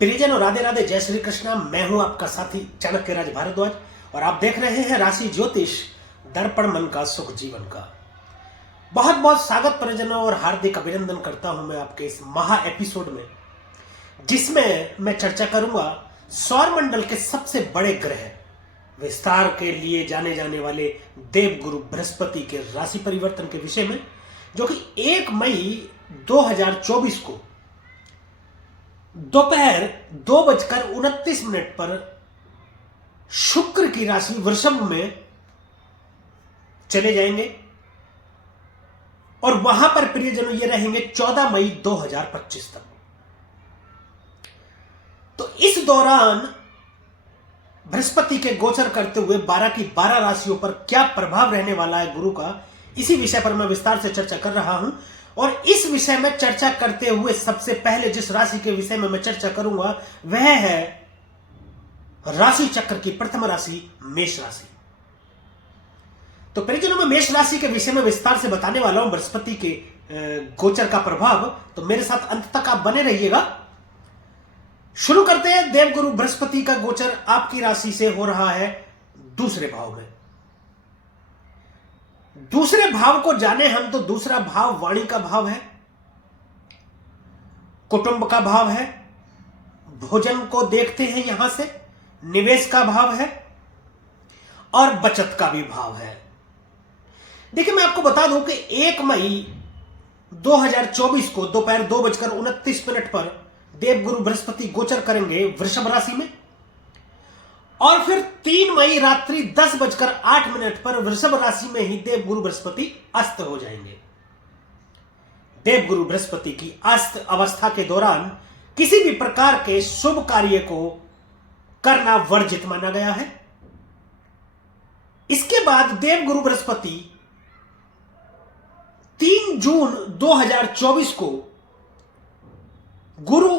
प्रियजन और राधे राधे, जय श्री कृष्णा। मैं हूं आपका साथी चाणक्य राज भारद्वाज और आप देख रहे हैं राशि ज्योतिष दर्पण मन का सुख जीवन का। बहुत बहुत स्वागत परिजनों और हार्दिक अभिनंदन करता हूं मैं आपके इस महा एपिसोड में, जिसमें मैं चर्चा करूंगा सौर मंडल के सबसे बड़े ग्रह विस्तार के लिए जाने जाने वाले देवगुरु बृहस्पति के राशि परिवर्तन के विषय में, जो कि 1 मई 2024 को दोपहर 2:29 पर शुक्र की राशि वृषभ में चले जाएंगे और वहां पर प्रियजनों ये रहेंगे 14 मई 2025 तक। तो इस दौरान बृहस्पति के गोचर करते हुए 12 की 12 राशियों पर क्या प्रभाव रहने वाला है गुरु का, इसी विषय पर मैं विस्तार से चर्चा कर रहा हूं। और इस विषय में चर्चा करते हुए सबसे पहले जिस राशि के विषय में मैं चर्चा करूंगा वह है राशि चक्र की प्रथम राशि मेष राशि। तो परिजनों में मेष राशि के विषय में विस्तार से बताने वाला हूं बृहस्पति के गोचर का प्रभाव, तो मेरे साथ अंत तक आप बने रहिएगा। शुरू करते हैं। देवगुरु बृहस्पति का गोचर आपकी राशि से हो रहा है दूसरे भाव में। दूसरे भाव को जाने हम तो दूसरा भाव वाणी का भाव है, कुटुंब का भाव है, भोजन को देखते हैं यहां से, निवेश का भाव है और बचत का भी भाव है। देखिए मैं आपको बता दूं कि 1 मई 2024 को दोपहर 2:29 पर देवगुरु बृहस्पति गोचर करेंगे वृषभ राशि में और फिर 3 मई रात्रि 10:08 पर वृषभ राशि में ही देवगुरु बृहस्पति अस्त हो जाएंगे। देवगुरु बृहस्पति की अस्त अवस्था के दौरान किसी भी प्रकार के शुभ कार्य को करना वर्जित माना गया है। इसके बाद देवगुरु बृहस्पति 3 जून 2024 को गुरु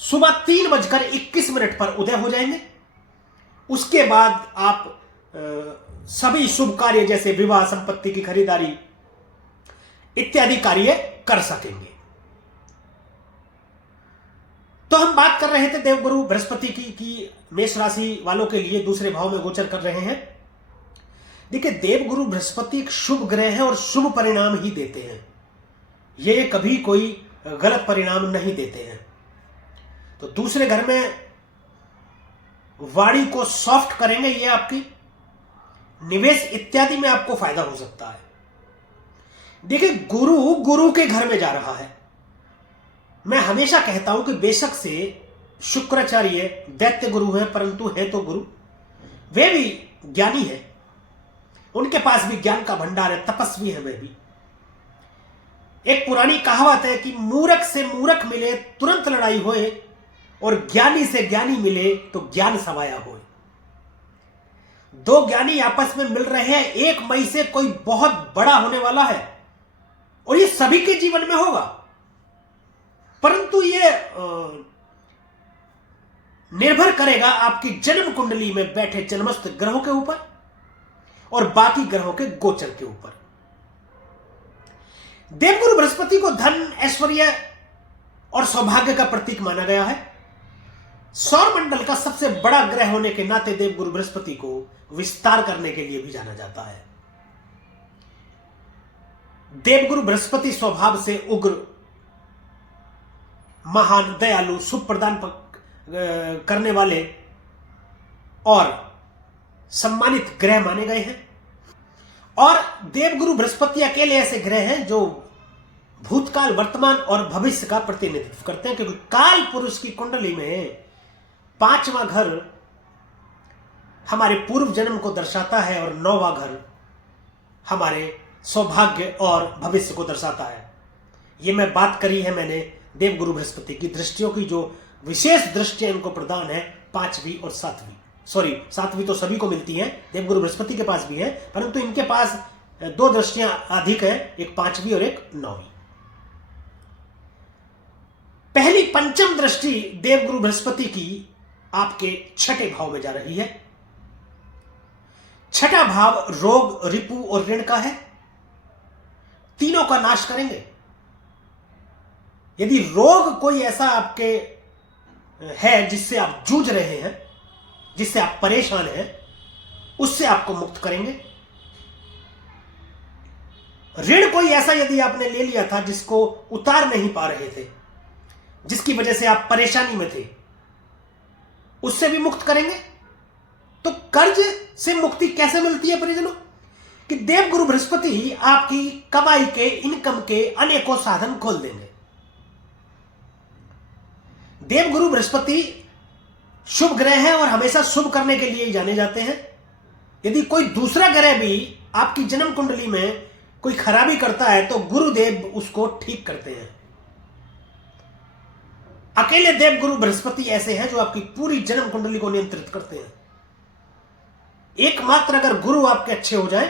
सुबह 3:21 पर उदय हो जाएंगे। उसके बाद आप सभी शुभ कार्य जैसे विवाह, संपत्ति की खरीदारी इत्यादि कार्य कर सकेंगे। तो हम बात कर रहे थे देवगुरु बृहस्पति की मेष राशि वालों के लिए दूसरे भाव में गोचर कर रहे हैं। देखिए देवगुरु बृहस्पति एक शुभ ग्रह है और शुभ परिणाम ही देते हैं, ये कभी कोई गलत परिणाम नहीं देते हैं। तो दूसरे घर में वाणी को सॉफ्ट करेंगे, ये आपकी निवेश इत्यादि में आपको फायदा हो सकता है। देखिए गुरु के घर में जा रहा है। मैं हमेशा कहता हूं कि बेशक से शुक्राचार्य दैत्य गुरु हैं, परंतु है तो गुरु, वे भी ज्ञानी है, उनके पास भी ज्ञान का भंडार है, तपस्वी है वे भी। एक पुरानी कहावत है कि मूर्ख से मूर्ख मिले तुरंत लड़ाई होए और ज्ञानी से ज्ञानी मिले तो ज्ञान समाया होए। दो ज्ञानी आपस में मिल रहे हैं, 1 मई से कोई बहुत बड़ा होने वाला है और ये सभी के जीवन में होगा, परंतु ये निर्भर करेगा आपकी जन्म कुंडली में बैठे जन्मस्थ ग्रहों के ऊपर और बाकी ग्रहों के गोचर के ऊपर। देवगुरु बृहस्पति को धन, ऐश्वर्य और सौभाग्य का प्रतीक माना गया है। सौर मंडल का सबसे बड़ा ग्रह होने के नाते देवगुरु बृहस्पति को विस्तार करने के लिए भी जाना जाता है। देवगुरु बृहस्पति स्वभाव से उग्र, महान, दयालु, शुभ प्रदान करने वाले और सम्मानित ग्रह माने गए हैं। और देवगुरु बृहस्पति अकेले ऐसे ग्रह हैं जो भूतकाल, वर्तमान और भविष्य का प्रतिनिधित्व करते हैं, क्योंकि काल पुरुष की कुंडली में 5वां घर हमारे पूर्व जन्म को दर्शाता है और 9वां घर हमारे सौभाग्य और भविष्य को दर्शाता है। यह मैं बात करी है मैंने देवगुरु बृहस्पति की दृष्टियों की, जो विशेष दृष्टियां इनको प्रदान है 5वीं और 7वीं। सॉरी, 7वीं तो सभी को मिलती है, देवगुरु बृहस्पति के पास भी है, परंतु इनके पास 2 दृष्टियां अधिक है, एक 5वीं और एक 9वीं। पहली पंचम दृष्टि देवगुरु बृहस्पति की आपके 6ठे भाव में जा रही है। 6ठा भाव रोग, रिपु और ऋण का है। तीनों का नाश करेंगे। यदि रोग कोई ऐसा आपके है जिससे आप जूझ रहे हैं, जिससे आप परेशान हैं, उससे आपको मुक्त करेंगे। ऋण कोई ऐसा यदि आपने ले लिया था जिसको उतार नहीं पा रहे थे, जिसकी वजह से आप परेशानी में थे, उससे भी मुक्त करेंगे। तो कर्ज से मुक्ति कैसे मिलती है परिजनों? कि देवगुरु बृहस्पति आपकी कमाई के, इनकम के अनेकों साधन खोल देंगे। देवगुरु बृहस्पति शुभ ग्रह है और हमेशा शुभ करने के लिए ही जाने जाते हैं। यदि कोई दूसरा ग्रह भी आपकी जन्म कुंडली में कोई खराबी करता है तो गुरुदेव उसको ठीक करते हैं। अकेले देवगुरु बृहस्पति ऐसे हैं जो आपकी पूरी जन्म कुंडली को नियंत्रित करते हैं। एकमात्र अगर गुरु आपके अच्छे हो जाए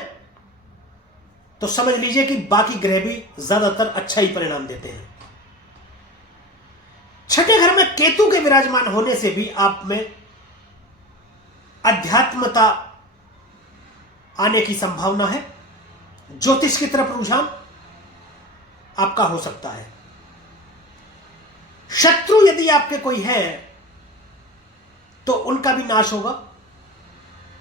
तो समझ लीजिए कि बाकी ग्रह भी ज्यादातर अच्छा ही परिणाम देते हैं। छठे घर में केतु के विराजमान होने से भी आप में अध्यात्मता आने की संभावना है। ज्योतिष की तरफ रुझान आपका हो सकता है। शत्रु यदि आपके कोई है तो उनका भी नाश होगा।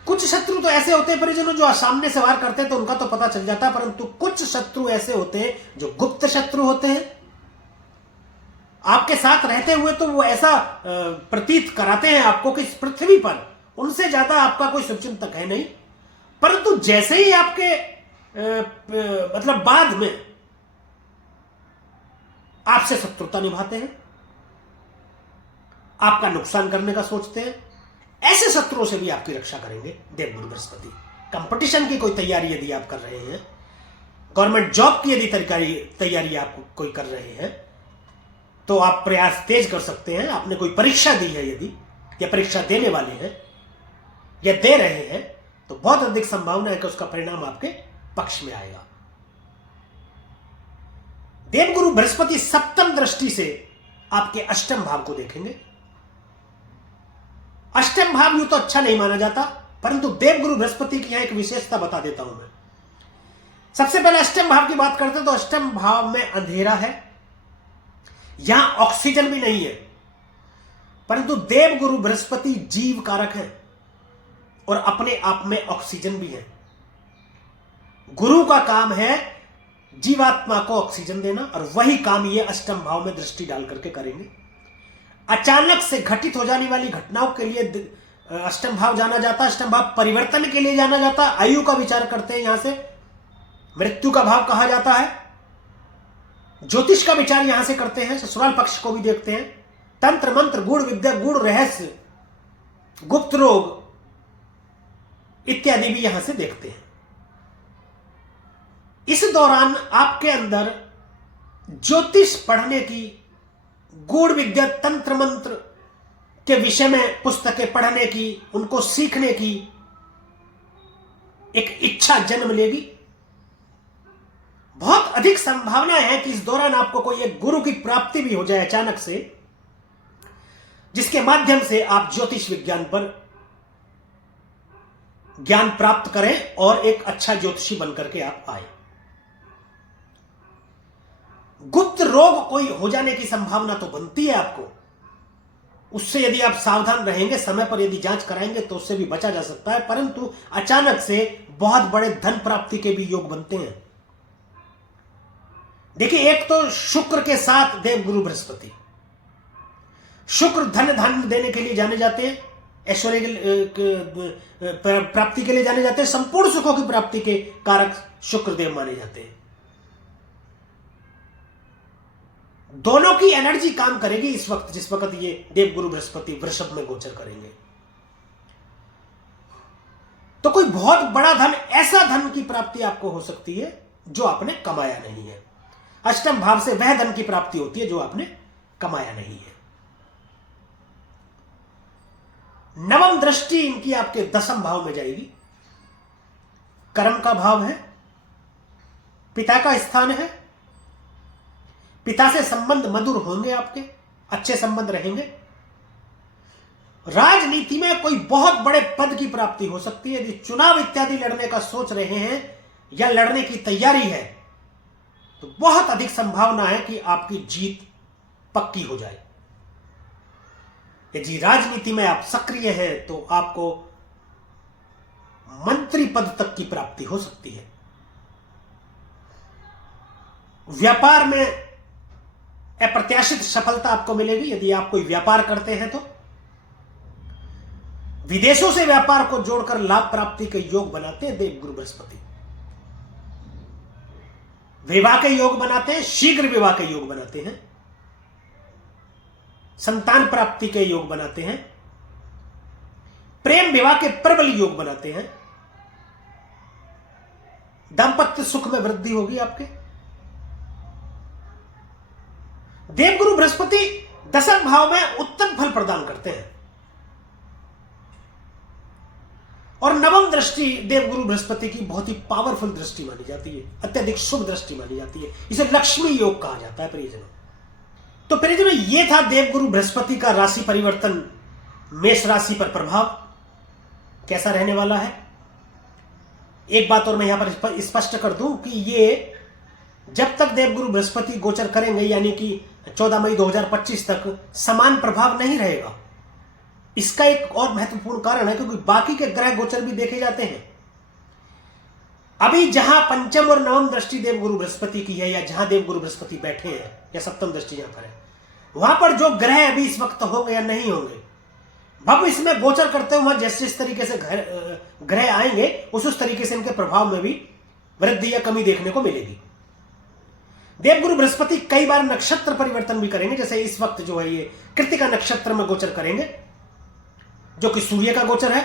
कुछ शत्रु तो ऐसे होते हैं परिजनों जो सामने से वार करते हैं तो उनका तो पता चल जाता है, परंतु कुछ शत्रु ऐसे होते हैं जो गुप्त शत्रु होते हैं। आपके साथ रहते हुए तो वो ऐसा प्रतीत कराते हैं आपको कि इस पृथ्वी पर उनसे ज्यादा आपका कोई शुभचिंतक है नहीं, परंतु जैसे ही आपके मतलब बाद में आपसे शत्रुता निभाते हैं, आपका नुकसान करने का सोचते हैं, ऐसे शत्रुओं से भी आपकी रक्षा करेंगे देवगुरु बृहस्पति। कंपटीशन की कोई तैयारी यदि आप कर रहे हैं, गवर्नमेंट जॉब की यदि तैयारी आप कोई कर रहे हैं तो आप प्रयास तेज कर सकते हैं। आपने कोई परीक्षा दी है यदि, या परीक्षा देने वाले हैं या दे रहे हैं, तो बहुत अधिक संभावना है कि उसका परिणाम आपके पक्ष में आएगा। देवगुरु बृहस्पति सप्तम दृष्टि से आपके अष्टम भाव को देखेंगे। अष्टम भाव यूं तो अच्छा नहीं माना जाता, परंतु देवगुरु बृहस्पति की यहां एक विशेषता बता देता हूं मैं। सबसे पहले अष्टम भाव की बात करते हैं तो अष्टम भाव में अंधेरा है, यहां ऑक्सीजन भी नहीं है, परंतु देवगुरु बृहस्पति जीव कारक है और अपने आप में ऑक्सीजन भी है। गुरु का काम है जीवात्मा को ऑक्सीजन देना, और वही काम ये अष्टम भाव में दृष्टि डाल करके करेंगे। अचानक से घटित हो जाने वाली घटनाओं के लिए अष्टम भाव जाना जाता है। अष्टम भाव परिवर्तन के लिए जाना जाता है। आयु का विचार करते हैं, यहां से मृत्यु का भाव कहा जाता है। ज्योतिष का विचार यहां से करते हैं, ससुराल पक्ष को भी देखते हैं। तंत्र मंत्र, गूढ़ विद्या, गूढ़ रहस्य, गुप्त रोग इत्यादि भी यहां से देखते हैं। इस दौरान आपके अंदर ज्योतिष पढ़ने की, गूढ़ विद्या, तंत्र मंत्र के विषय में पुस्तकें पढ़ने की, उनको सीखने की एक इच्छा जन्म लेगी। बहुत अधिक संभावना है कि इस दौरान आपको कोई एक गुरु की प्राप्ति भी हो जाए अचानक से, जिसके माध्यम से आप ज्योतिष विज्ञान पर ज्ञान प्राप्त करें और एक अच्छा ज्योतिषी बनकर के आप आए। गुप्त रोग कोई हो जाने की संभावना तो बनती है आपको, उससे यदि आप सावधान रहेंगे, समय पर यदि जांच कराएंगे तो उससे भी बचा जा सकता है, परंतु अचानक से बहुत बड़े धन प्राप्ति के भी योग बनते हैं। देखिए, एक तो शुक्र के साथ देवगुरु बृहस्पति, शुक्र धन धान्य देने के लिए जाने जाते हैं, ऐश्वर्य प्राप्ति के लिए जाने जाते हैं, संपूर्ण सुखों की प्राप्ति के कारक शुक्रदेव माने जाते हैं। दोनों की एनर्जी काम करेगी इस वक्त, जिस वक्त ये देवगुरु बृहस्पति वृषभ में गोचर करेंगे। तो कोई बहुत बड़ा धन, ऐसा धन की प्राप्ति आपको हो सकती है जो आपने कमाया नहीं है। अष्टम भाव से वह धन की प्राप्ति होती है जो आपने कमाया नहीं है। नवम दृष्टि इनकी आपके दसम भाव में जाएगी। कर्म का भाव है, पिता का स्थान है, पिता से संबंध मधुर होंगे, आपके अच्छे संबंध रहेंगे। राजनीति में कोई बहुत बड़े पद की प्राप्ति हो सकती है। यदि चुनाव इत्यादि लड़ने का सोच रहे हैं या लड़ने की तैयारी है तो बहुत अधिक संभावना है कि आपकी जीत पक्की हो जाए। यदि राजनीति में आप सक्रिय हैं तो आपको मंत्री पद तक की प्राप्ति हो सकती है। व्यापार में अप्रत्याशित सफलता आपको मिलेगी यदि आप कोई व्यापार करते हैं तो। विदेशों से व्यापार को जोड़कर लाभ प्राप्ति के योग बनाते हैं देवगुरु बृहस्पति। विवाह के योग बनाते हैं, शीघ्र विवाह के योग बनाते हैं, संतान प्राप्ति के योग बनाते हैं, प्रेम विवाह के प्रबल योग बनाते हैं, दांपत्य सुख में वृद्धि होगी आपके। देवगुरु बृहस्पति दशम भाव में उत्तम फल प्रदान करते हैं और नवम दृष्टि देवगुरु बृहस्पति की बहुत ही पावरफुल दृष्टि मानी जाती है, अत्यधिक शुभ दृष्टि मानी जाती है। इसे लक्ष्मी योग कहा जाता है प्रियजनों। तो प्रियजनों, यह था देवगुरु बृहस्पति का राशि परिवर्तन, मेष राशि पर प्रभाव कैसा रहने वाला है। एक बात और मैं यहां पर स्पष्ट कर दूं कि ये जब तक देवगुरु बृहस्पति गोचर करेंगे यानी कि 14 मई 2025 तक समान प्रभाव नहीं रहेगा। इसका एक और महत्वपूर्ण कारण है क्योंकि बाकी के ग्रह गोचर भी देखे जाते हैं। अभी जहां पंचम और नवम दृष्टि देवगुरु बृहस्पति की है या जहां देवगुरु बृहस्पति बैठे हैं या सप्तम दृष्टि जहां पर है, वहां पर जो ग्रह अभी इस वक्त होंगे या नहीं होंगे, भव इसमें गोचर करते हुए जिस जिस तरीके से ग्रह आएंगे उस तरीके से इनके प्रभाव में भी वृद्धि या कमी देखने को मिलेगी। देवगुरु बृहस्पति कई बार नक्षत्र परिवर्तन भी करेंगे, जैसे इस वक्त जो है ये कृत्तिका नक्षत्र में गोचर करेंगे जो कि सूर्य का गोचर है।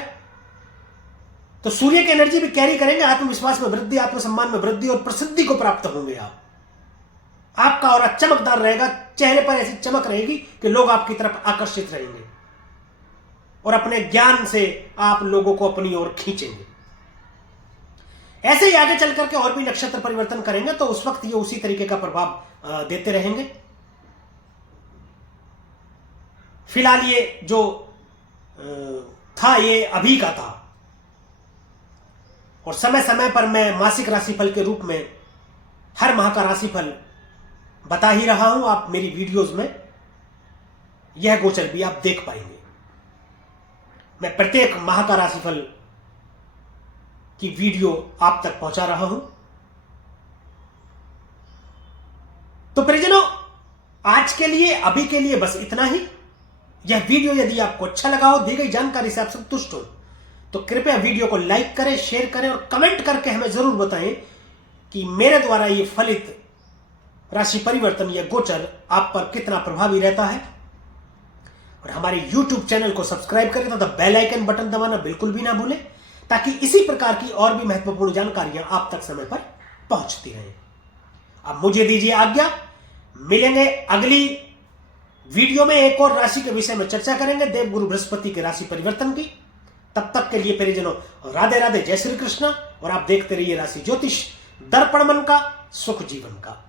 तो सूर्य की एनर्जी भी कैरी करेंगे, आत्मविश्वास में वृद्धि, आत्मसम्मान में वृद्धि और प्रसिद्धि को प्राप्त होंगे आपका और चमकदार रहेगा, चेहरे पर ऐसी चमक रहेगी कि लोग आपकी तरफ आकर्षित रहेंगे और अपने ज्ञान से आप लोगों को अपनी ओर खींचेंगे। ऐसे ही आगे चल करके और भी नक्षत्र परिवर्तन करेंगे तो उस वक्त ये उसी तरीके का प्रभाव देते रहेंगे। फिलहाल ये जो था ये अभी का था और समय समय पर मैं मासिक राशिफल के रूप में हर माह का राशिफल बता ही रहा हूं। आप मेरी वीडियोस में यह गोचर भी आप देख पाएंगे। मैं प्रत्येक माह का राशिफल की वीडियो आप तक पहुंचा रहा हूं। तो परिजनों, आज के लिए अभी के लिए बस इतना ही। यह वीडियो यदि आपको अच्छा लगा हो, दी गई जानकारी से आप संतुष्ट हो, तो कृपया वीडियो को लाइक करें, शेयर करें और कमेंट करके हमें जरूर बताएं कि मेरे द्वारा ये फलित राशि परिवर्तन या गोचर आप पर कितना प्रभावी रहता है। और हमारे YouTube चैनल को सब्सक्राइब करें तथा बेल आइकन बटन दबाना बिल्कुल भी ना भूलें ताकि इसी प्रकार की और भी महत्वपूर्ण जानकारियां आप तक समय पर पहुंचती रहें। अब मुझे दीजिए आज्ञा, मिलेंगे अगली वीडियो में एक और राशि के विषय में चर्चा करेंगे, देवगुरु बृहस्पति के राशि परिवर्तन की। तब तक के लिए परिजनों राधे राधे, जय श्री कृष्ण। और आप देखते रहिए राशि ज्योतिष, दर्पण मन का, सुख जीवन का।